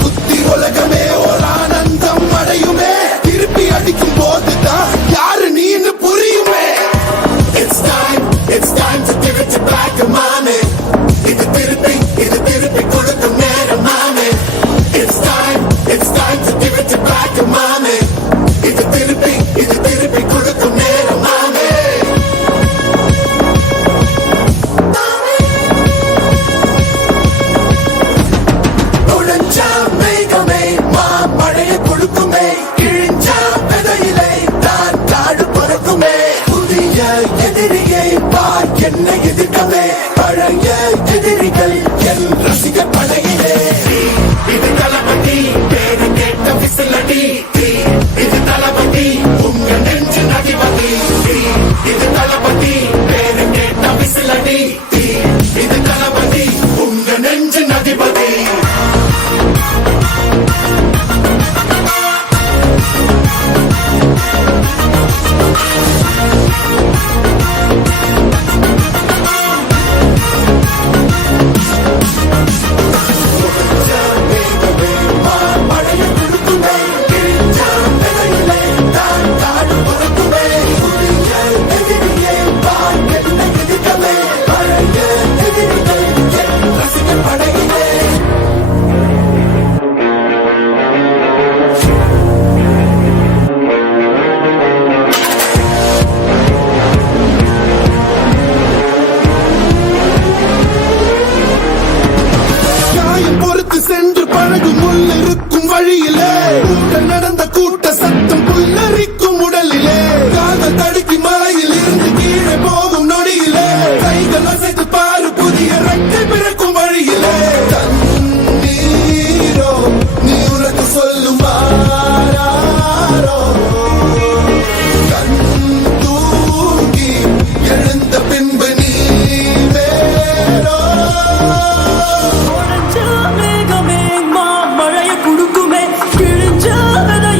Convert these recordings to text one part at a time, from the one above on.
சுத்தி உலகமே ஒரு ஆனந்தம் அடையுமே திருப்பி அடிக்கும் போதுதான் யாரு நீன்னு புரியுமே. It's time to give it back, mommy. இது திருப்பி கொடுக்கும் நேரம், mommy. It's time to give it back, mommy. இது திருப்பி கொடுக்கும் நேரம், mommy. நுழைஞ்சா மேகமே மாமழையை கொடுக்குமே, கிழிஞ்சா விதையிலே தான் காடு பிறக்குமே. புதிய எதிரியை பார் என்னை எதிர்க்கவே, பழைய எதிரிகள் என் ரசிக படையிலே. இது தளபதி பேரு கேட்ட விசிலடி, இது தளபதி உங்க நெஞ்சு அதிபதி. இது தளபதி பேரு கேட்ட விசிலடி, இது தளபதி உங்க நெஞ்சு அதிபதி. சென்று பழகும் முள்ளிருக்கும் வழியிலே, கூட்ட நடந்த கூட்ட சத்தம் புல்லரிக்கும் உடலிலே, காதல் தடுக்கி மலையில் இருந்து கீழே போகும் நொடியிலே, கைகள் அசைத்து பாரு புதிய ரெக்கை பிறக்கும் வழியிலே. தண்ணீரோ நீ உனக்கு சொல்லும் ஆராரோ, கண் தூங்கி எழுந்த பின்பு நீ வேறோ. மழையை குடுக்குமே, கிழிஞ்ச விதையிலே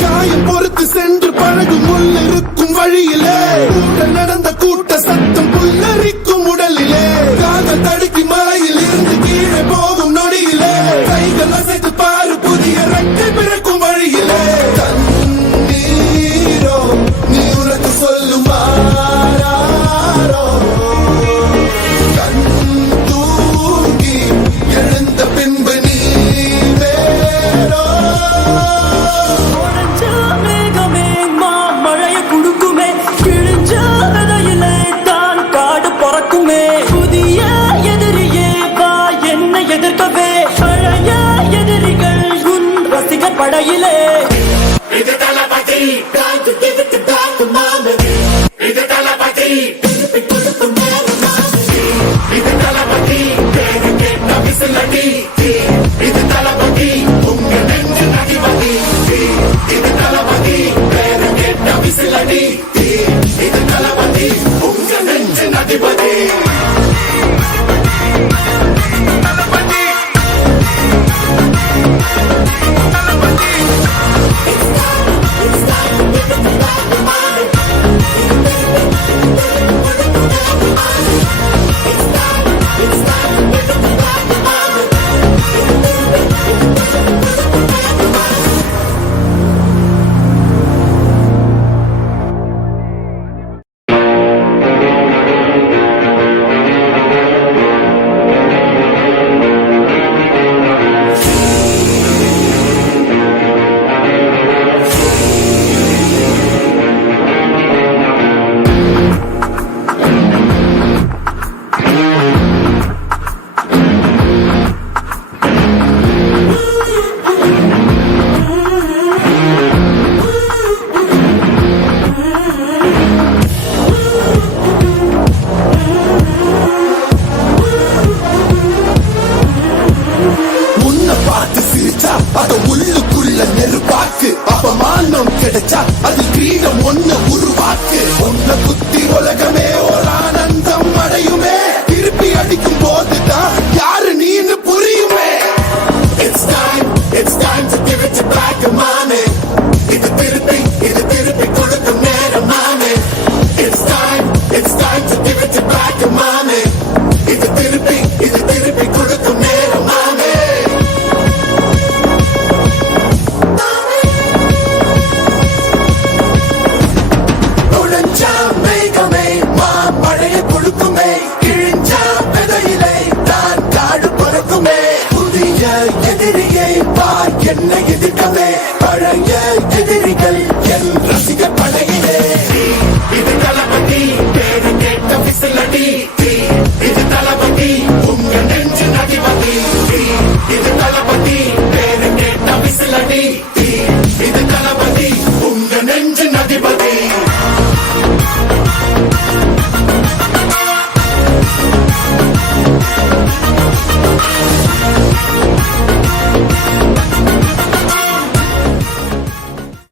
காயம் பொறுத்து சென்று பழகும் முள் இருக்கும் வழியிலே கூட நடந்த கூட்ட சத்தம் புல்லரிக்கும் உடலிலே காதல் தடுக்கி மலையில் இருந்து கீழே போகும் நொடியிலே கைகள் அசைத்து பாரு புதிய ரெக்கை பிறக்கும் வழியிலே தண்ணீரோ நீ உனக்கு சொல்லுமாறோ கண் தூங்கி எழுந்த பின்பு நீ வேறோ மேகமே மழைய குடுக்குமே கிழிஞ்ச விதையிலே தான் காடு பறக்குமே புதிய எதிரியே வா என்னை எதிர்க்கவே பழைய எதிரிகள் உன் ரசிகர் படையிலே இது தளபதி time to give it back to mama இது தளபதி திருப்பி கொடுக்கும் நேரம் இது தளபதி பேரு கேட்ட விசிலடி இது தளபதி உங்க நெஞ்சு நடிபதி இது தளபதி பேரு கேட்ட விசிலடி இது தளபதி உங்க நெஞ்சு நடிபதி உன்னை பார்த்து சிரிச்சா அத உள்ளுக்குள்ள நெருப்பாக்கு அப்பமானம் கிடைச்சா அது கிரீடம் ஒண்ணு உருவாக்கு உன்னை குத்தி உலகமே ஒரு ஆனந்தம் அடையுமே திருப்பி அடிக்கும் போதுதான் யாரு நீன்னு புரியுமே It's time to give it back to mommy இது திருப்பி கொடுக்கும் நேரம் mommy It's time to give it back to mommy இது திருப்பி கொடுக்கும் நேரம் mommy நுழைஞ்சா மேகமே மழைய கொடுக்குமே கிழிஞ்சா விதையிலே தான் காடு பறக்குமே புதிய எதிரியை வா என்னை எதிர்க்கவே பழைய